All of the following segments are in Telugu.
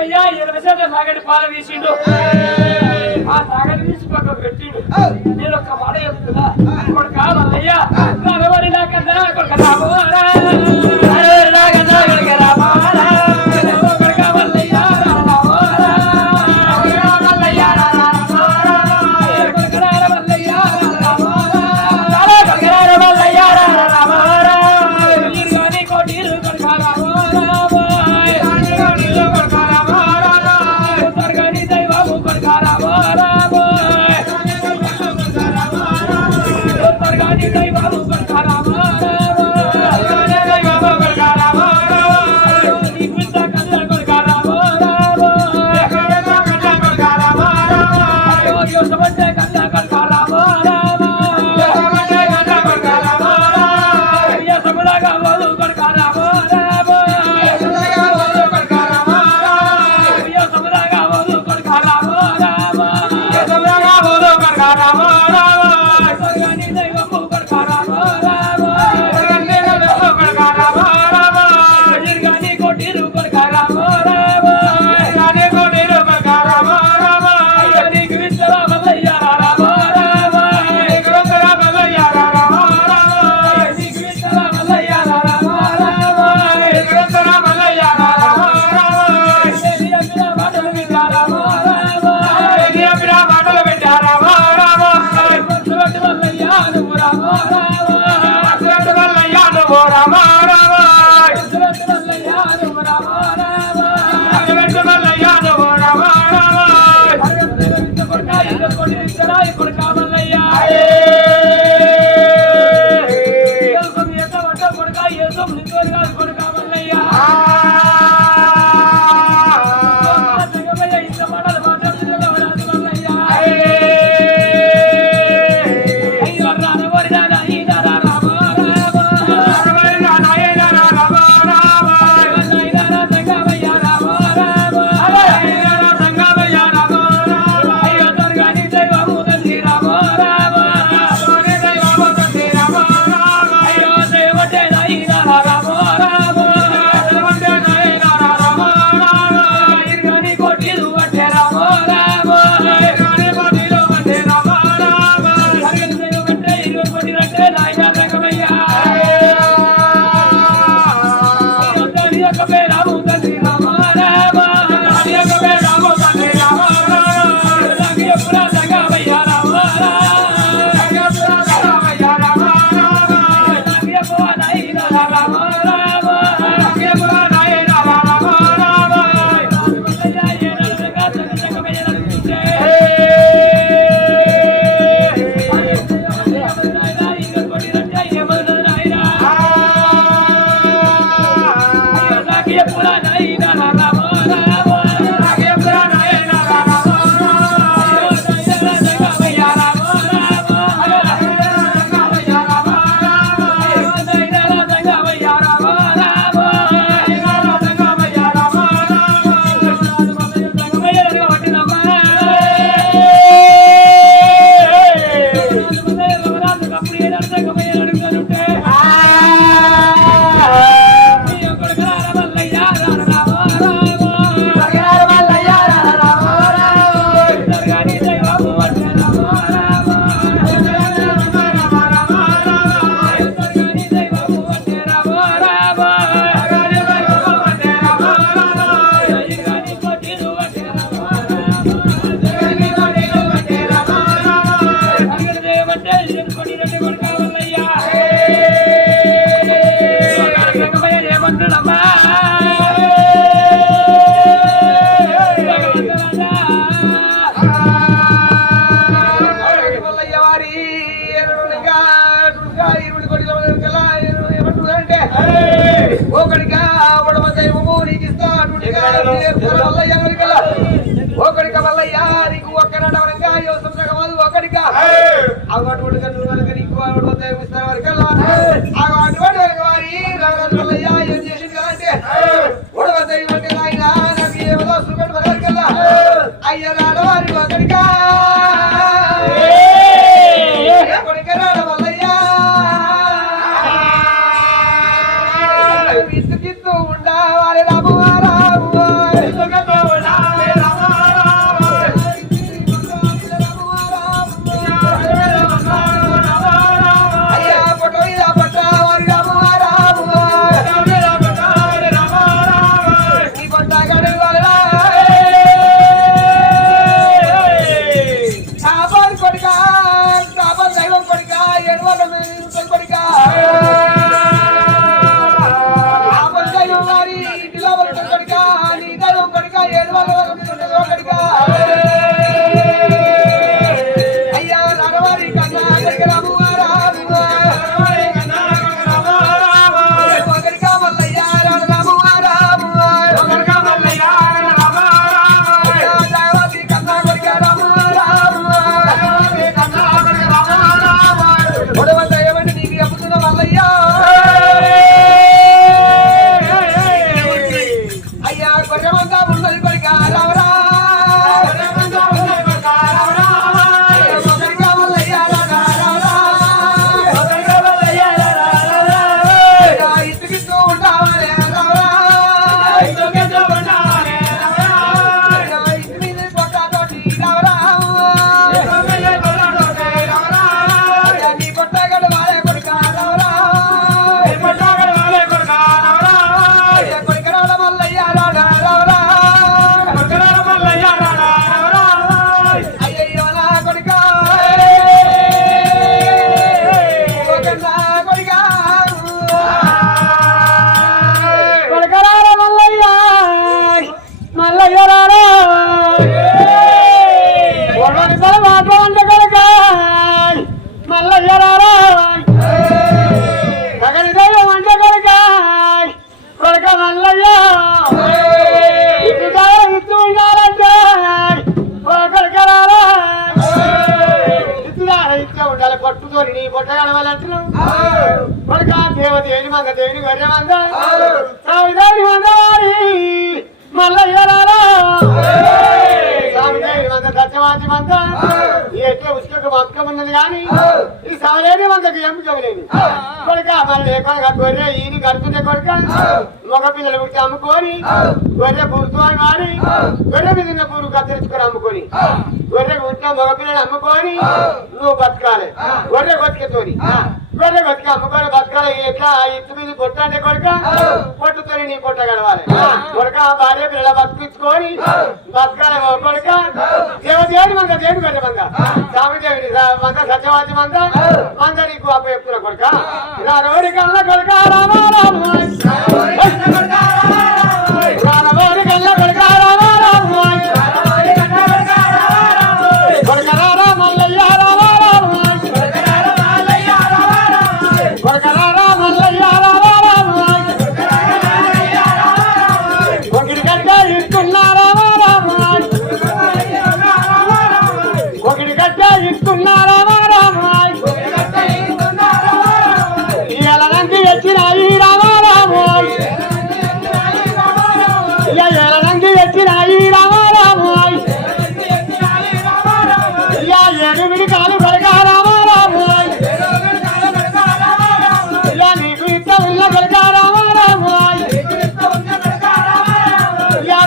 కొడుకయ్యా 20 శాతం సాగడి పాల వీసిండు ఆ సాగడి తీసి పక్క పెట్టిండు నేను ఒక్క మాట చెప్తున్నా కొడుక మల్లయ్య నరవరి నాకన్నా కొడుక రాబోరా నాకన్నా కొడుక రాబోరా కొడుక మల్లయ్య రాబోరా మల్లయ్య రాబోరా కొడుక మల్లయ్య రాబోరా కొడుక మల్లయ్య రాబోరా ఇరుగాని కోటిరు కొడుక రాబోరా ఒకడిక మల్లయ్య నీకు ఒక్కనడవరంగా యోసం జగమాదు ఒకడిక అటువంటి కనుక నీకు ఇస్తారు వరకల్లా అటువంటి వారి మల్లయ్య ఏం చేసింది అంటే ఉడవ దైవం ఆయన నాకు ఏమో సుఖం వరకల్లా అయ్య రాడవారి ఒకడిక ఒకడిక రాడ మల్లయ్య విసుకిత్తూ ఉండా వారి రాము రాము కన్నా కొడుక రాము రాము ఒకరిగా మల్లయ్య రాము రాము దైవతి కన్నా కొడుక రాము రాము కొడవ దైవటి నీకు చెబుతున్న మల్లయ్య అయ్యా కొర్రమంతా ఉన్నది కొడుక రావరా పట్టుకొని నీ పొట్టగలవాలంటున్నావు దేవదేవుని మంద దేవుని గొర్రె మంద స్వామిదేవుని మంద మల్లయ్య స్వామిదేవుని మంద దచ్చవాచి మంద ఎట్లా ఉసుక బతుకమున్నది కానీ ఈ సాలేని మందకు ఎంపికలేదు కొడుక మళ్ళీ కొడుక గొర్రె ఈయన కడుతుంటే కొడుక మగ పిల్లలు పుట్టి అమ్ముకొని గొర్రె పుడుతూ మారి గొర్రె మీద పూరు కత్తిరించుకొని అమ్ముకొని గొర్రె పుట్టిన మగ పిల్లలు అమ్ముకొని నువ్వు బతకాలి గొర్రె బతికతోని గొర్రె బతిక అమ్ముకొని బతకాలి ఎట్లా ఇత్తు మీద పొట్ట అంటే కొడుక పొట్టుతోని నీ పొట్ట గడవాలి కొడుక భార్య పిల్లల బతికించుకొని బతకాలి కొడుక దేవదేవుని మంద దేవుని గొర్రె మంద స్వామిదేవుని మంద సత్యవాది మంద మంద నీకు అప్ప చెప్తున్నా కొడుక నా రోడి కళ్ళ కొడుక రామ రామ రానవారి కళ్ళ కొడుక రామ రామ కొడుక రామ మల్లయ్య రామ రామ కొడుక రామ మల్లయ్య రామ రామ ఒకటి గడ్డ ఇస్తున్నా రామ రామ ఒకటి గడ్డ ఇస్తున్నా రామ రామ ఎలనంది వచ్చినాయి రామ రామ ఎలనంది వచ్చినాయి రామ రామ ఎనిమిది కాలు కొడుక రామ రామ నీకు ఇంత ఉన్న కొడుక రామ రామ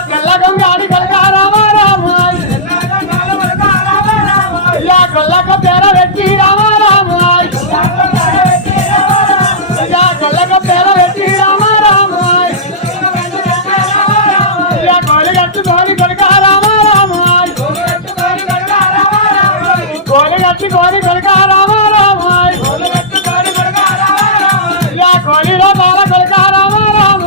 తెల్ల గంగాడి కొడుక రామ రామ గొల్లక పేర పెట్టి రామ రామ గొల్లక పేర పెట్టి రామ రామ గోలి కట్టుకోని కొడుక రామ రామ గోలి కట్టుకోని కొడుక రామ రామ గోలిలో బాల కొడుక రామ రామ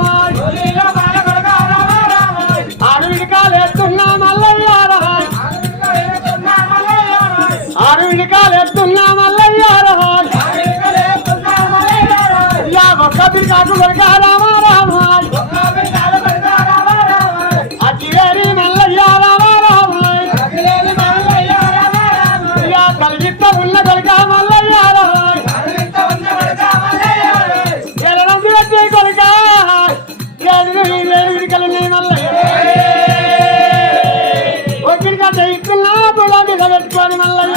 అడవిడి కాలేస్తున్నా మల్లయ్య అడవిడి కాలేస్తున్నా మల్లయ్య ఒక్క పిరికాకు కొడుక రామ రామ అచ్చివేరి మల్లయ్య రామ రామ కలిగిత్త ఉన్న కొడుక మల్లయ్య ఎలనంది వచ్చి కొడుక ఏడుగురికలున్నాయి మల్లయ్య ఒక్కడిగా ఇస్తున్నా పొలం మీద పెట్టుకోని మల్లయ్య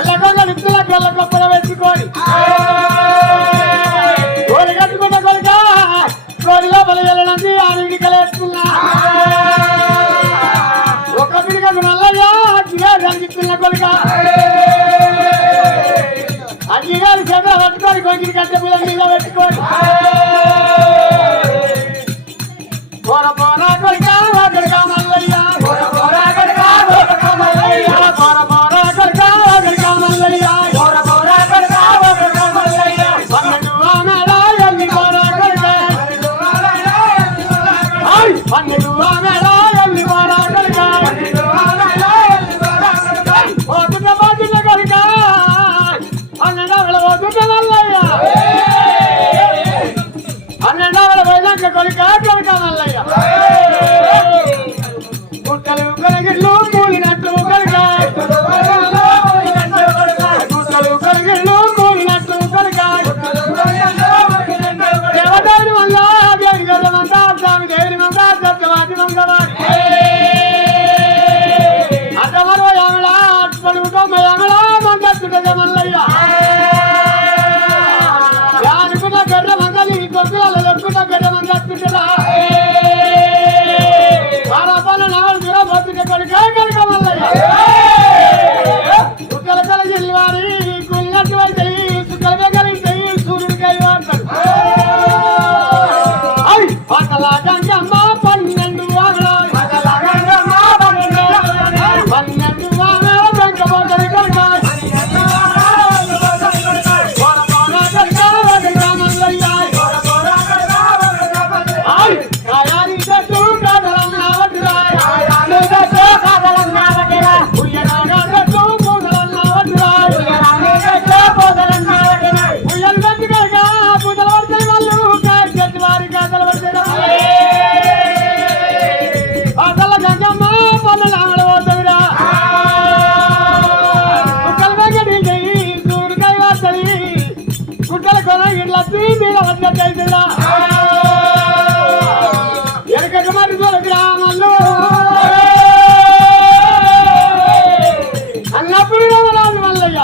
ఎల్లకొంగలిస్తున్నా గొల్ల గొప్పలు పెట్టుకొని గోలి కట్టుకున్న కొడుక గోలి లోపల వెళ్ళనంది ఆడికి కలేస్తున్నా ఒక పిడికకు మల్లయ్య అజ్జిగారు రంగిస్తున్న కొడుక అజ్జిగారు చేత పట్టుకొని కొంగిరి కట్టే పిల్లల మీద పెట్టుకొని పోర పోరా కొడుక కొడుక మల్లయ్య పోర పోరా కొడుక కొడుక మల్లయ్య పోర పోరా కొడుక కొడుక మల్లయ్య పోర పోరా కొడుక కొడుక మల్లయ్య పన్నెండు ఆమెలా ఎల్లి పోరా కొడుక పన్నెండు ఆమెలా ఎల్లి పోరా కొడుక ఓ వచ్చినట్టయితుందా ఎనక మరి గ్రామంలో అన్నప్పుడు రాజు మల్లయ్య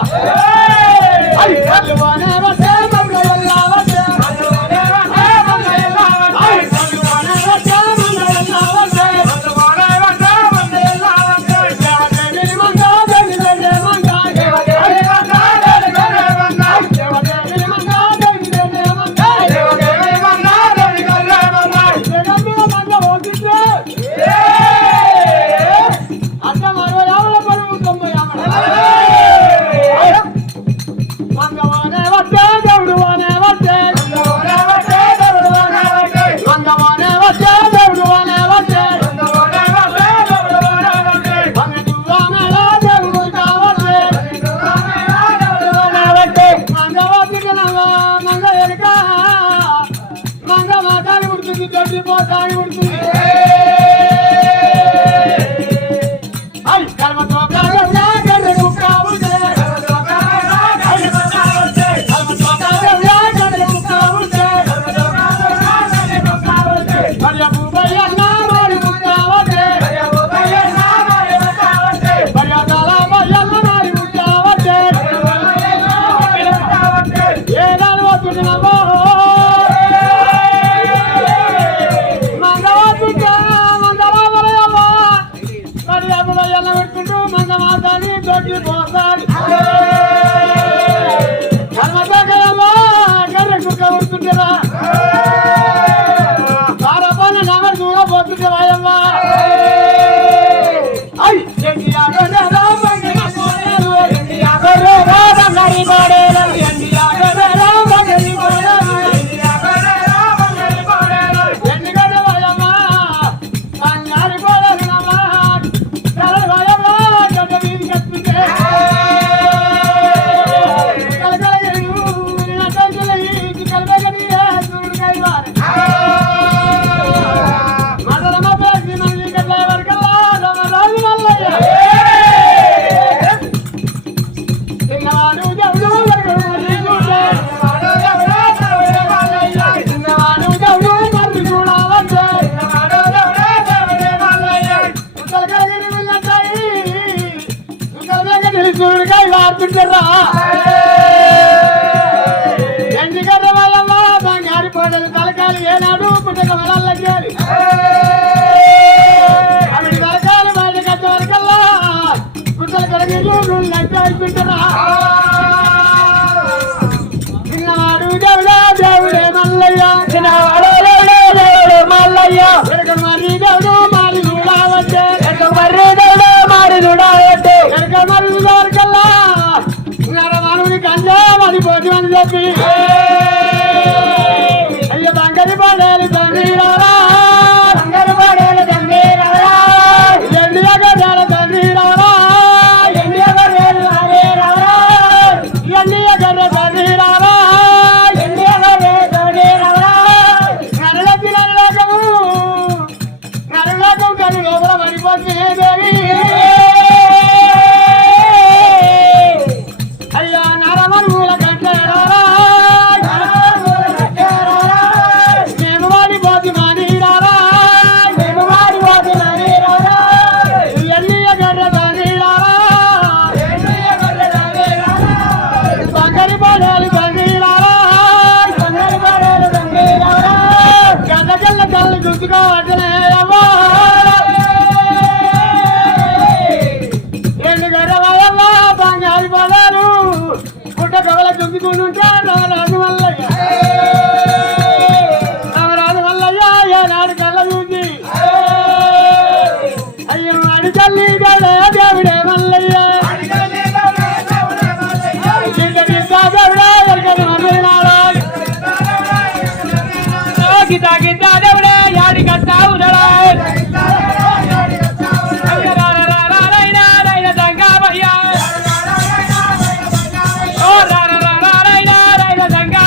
ఎందుకంటే వాళ్ళమ్మ బంగారు పంటలు తలకాలు ఏనాడు పుట్టక వెళ్ళాలి అవి తలకాలు బయటకు వచ్చే వరకల్లా పుట్టలు కడిగిళ్ళు అయిపోతుంటారా చిన్నవాడు దేవుడే దేవుడే మల్లయ్య చిన్నవాడు దేవుడే దేవుడే మల్లయ్య మరి దేవుడు మారి చూడవచ్చే మర్రి దేవుడు మారి చూడవచ్చే మరి వరకల్లా మరి పోటీ అని చెప్పి అయ్యో బంగారు పడేలు తండ్రిరారా బంగారు పడేలు తండ్రిరారా ఎండియా గడ్డల తండ్రిరారా ఎండియా గడ్డలు తండ్రిరారా ఎండియా గడ్డ తండ్రిరారా ఎండియా గడ్డ తండ్రిరారా నరలకి నరలోకం కను లోపల పడిపోతుంది దేవి బంగారు పడారు పుట్ట కవల చుంచుకుంటుంటే రాజు మల్లయ్య రాజు మల్లయ్య ఏనాడు కళ్ళ చూసి అయ్యో అడి తల్లి దేవుడే మల్లయ్య గీతా గీతా దేవుడే యాడి కట్టావు సంగా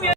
మీద